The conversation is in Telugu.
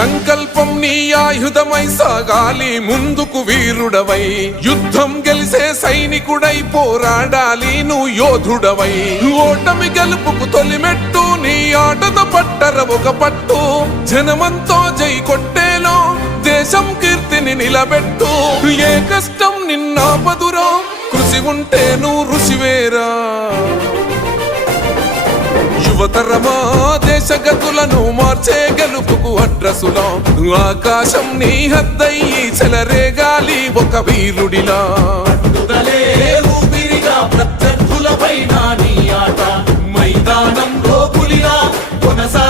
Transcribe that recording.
సంకల్పం నీ ఆయుధమై సాగాలి ముందుకు వీరుడవై. యుద్ధం గెలిసే సైనికుడై పోరాడాలి నువ్వు యోధుడవై. ఓటమి గెలుపుకు తొలిమెట్టు నీ ఆటతో పట్టర ఒక పట్టు. జనమంతో జై కొట్టేలో దేశం కీర్తిని నిలబెట్టు. ఏ కష్టం నిన్నాపదురా కృషి ఉంటే నువ్వు రుచివేరా యువతరమా దేశ గతులను మార్చే గెలుపుకు అడ్రసులా. ఆకాశం నీ హద్దయ్యి చెలరే గాలి ఒక వీరుడిలా. ప్రత్యర్థులపై నీ ఆట. మైదానంలో పులిగా కొనసాగ